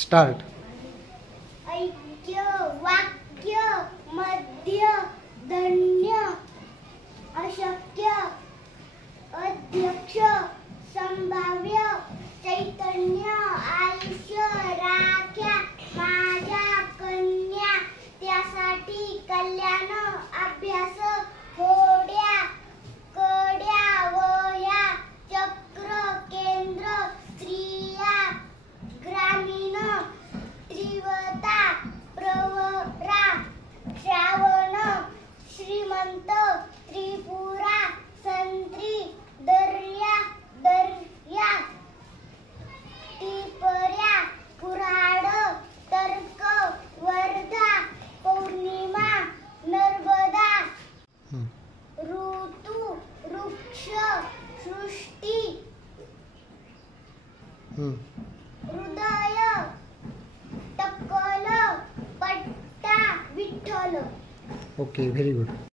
Start. ऐक्य, वाक्य, मध्य, धन्य, अशक्य, अध्यक्ष, संभाव्य, चैतन्य, आयुष्य, राख्या, माझ्या कन्या, त्यासाठी कल्याण, अभ्यास, थोड्या, कड्या, वह्या, चक्र, केंद्र, स्त्रिया, ग्रामीण, तीव्रता, प्रवरा, श्रावण, श्रीमंत, त्रिपुरा, संत्री, दर्या, दर्या, टिपऱ्या, कुऱ्हाड, तर्क, वर्धा, पौर्णिमा, नर्मदा, ऋतू, वृक्ष, सृष्टी, हृदय, टक्कल, पट्टा, विठ्ठल. Okay, very good.